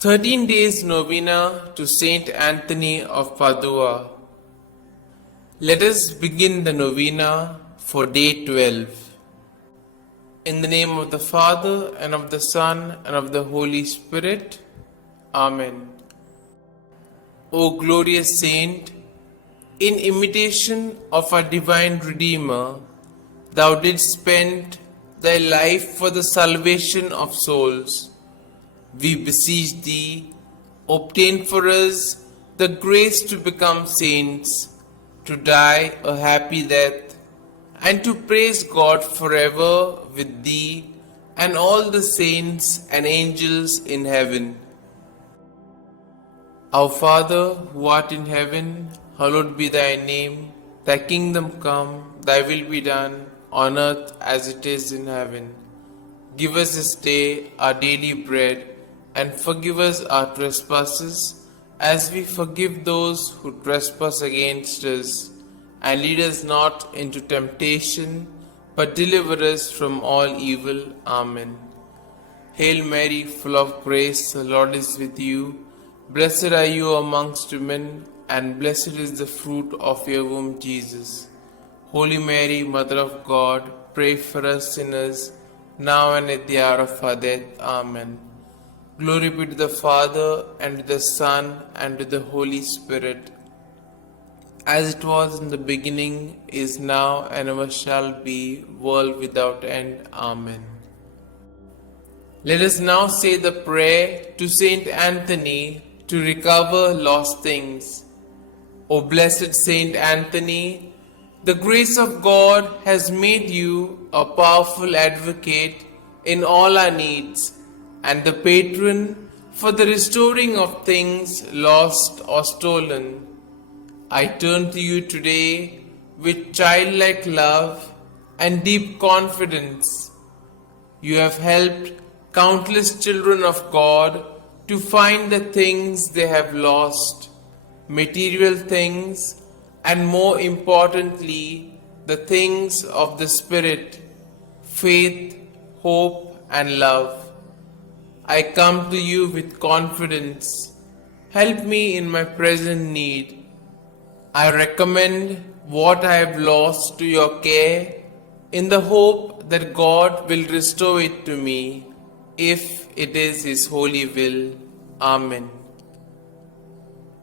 13 Days Novena to St Anthony of Padua. Let us begin the novena for day 12. In the name of the Father, and of the Son, and of the Holy Spirit. Amen. O glorious Saint, in imitation of our divine Redeemer, thou didst spend thy life for the salvation of souls. We beseech thee, obtain for us the grace to become saints, to die a happy death, and to praise God forever with thee and all the saints and angels in heaven. Our Father, who art in heaven, hallowed be thy name. Thy kingdom come, thy will be done, on earth as it is in heaven. Give us this day our daily bread, and forgive us our trespasses, as we forgive those who trespass against us. And lead us not into temptation, but deliver us from all evil. Amen. Hail Mary, full of grace, the Lord is with you. Blessed are you amongst women, and blessed is the fruit of your womb, Jesus. Holy Mary, Mother of God, pray for us sinners, now and at the hour of our death. Amen. Glory be to the Father, and to the Son, and to the Holy Spirit, as it was in the beginning, is now, and ever shall be, world without end. Amen. Let us now say the prayer to St Anthony to recover lost things. O blessed St Anthony, the grace of God has made you a powerful advocate in all our needs, and the patron for the restoring of things lost or stolen. I turn to you today with childlike love and deep confidence. You have helped countless children of God to find the things they have lost, material things, and more importantly, the things of the Spirit, faith, hope, and love. I come to you with confidence. Help me in my present need. I recommend what I have lost to your care, in the hope that God will restore it to me, if it is His holy will. Amen.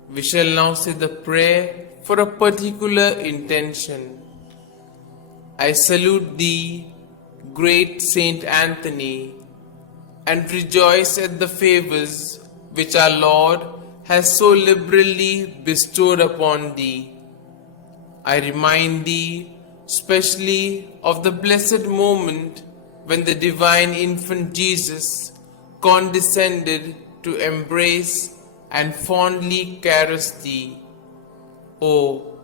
We shall now say the prayer for a particular intention. I salute thee, great Saint Anthony, and rejoice at the favors which our Lord has so liberally bestowed upon thee. I remind thee specially of the blessed moment when the divine infant Jesus condescended to embrace and fondly caress thee. Oh,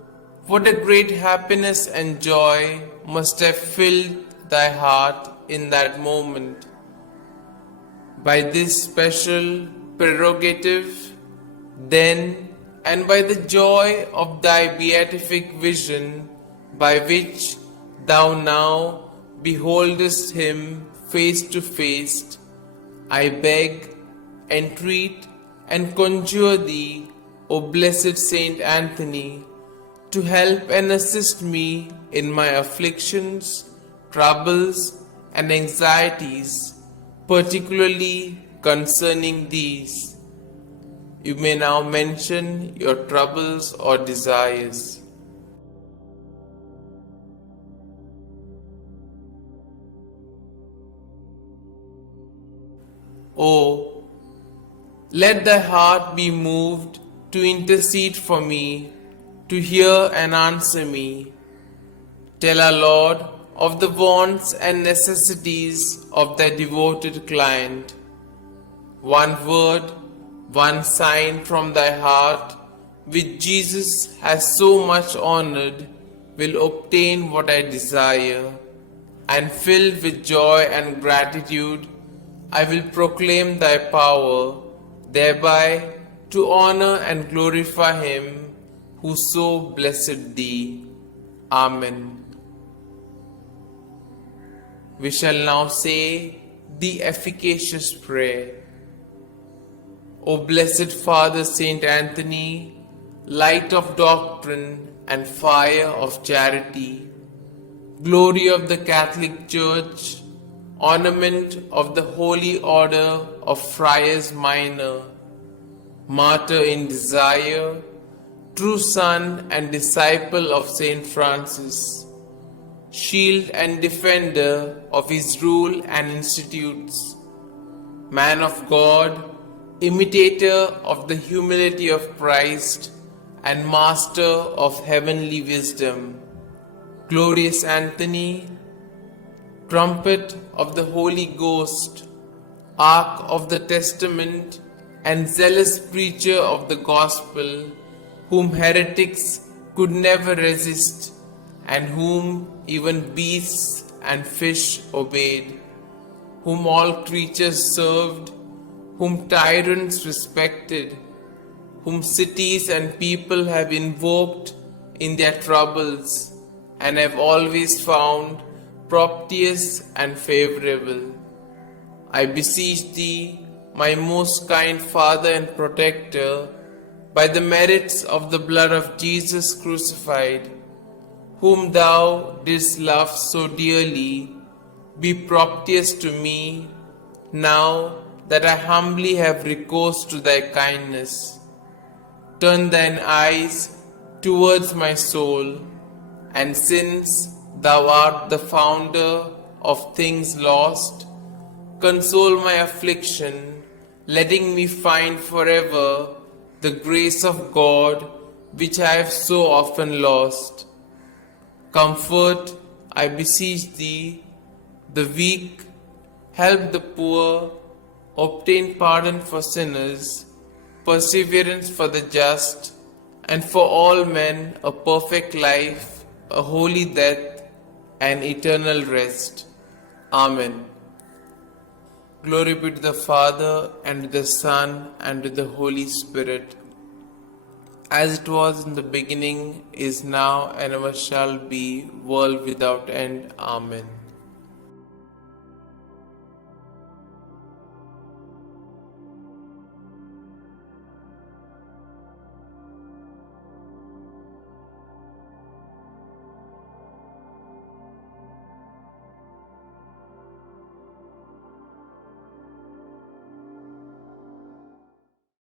what a great happiness and joy must have filled thy heart in that moment. By this special prerogative, then, and by the joy of thy beatific vision, by which thou now beholdest him face to face, I beg, entreat, and conjure thee, O blessed Saint Anthony, to help and assist me in my afflictions, troubles, and anxieties, particularly concerning these. You may now mention your troubles or desires. Oh, let thy heart be moved to intercede for me, to hear and answer me. Tell our Lord of the wants and necessities of thy devoted client. One word, one sign from thy heart, which Jesus has so much honored, will obtain what I desire, and filled with joy and gratitude, I will proclaim thy power, thereby to honor and glorify him who so blessed thee. Amen. We shall now say the efficacious prayer. O blessed Father St Anthony, light of doctrine and fire of charity, glory of the Catholic Church, ornament of the Holy Order of Friars Minor, martyr in desire, true son and disciple of Saint Francis, shield and defender of his rule and institutes, man of God, imitator of the humility of Christ, and master of heavenly wisdom, glorious Anthony, trumpet of the Holy Ghost, ark of the testament, and zealous preacher of the gospel, whom heretics could never resist, and whom even beasts and fish obeyed, whom all creatures served, whom tyrants respected, whom cities and people have invoked in their troubles, and have always found propitious and favorable. I beseech thee, my most kind Father and Protector, by the merits of the blood of Jesus crucified, whom thou didst love so dearly, be propitious to me, now that I humbly have recourse to thy kindness. Turn thine eyes towards my soul, and since thou art the founder of things lost, console my affliction, letting me find forever the grace of God which I have so often lost. Comfort, I beseech thee, the weak, help the poor, obtain pardon for sinners, perseverance for the just, and for all men a perfect life, a holy death, and eternal rest. Amen. Glory be to the Father, and to the Son, and to the Holy Spirit, as it was in the beginning, is now, and ever shall be, world without end. Amen.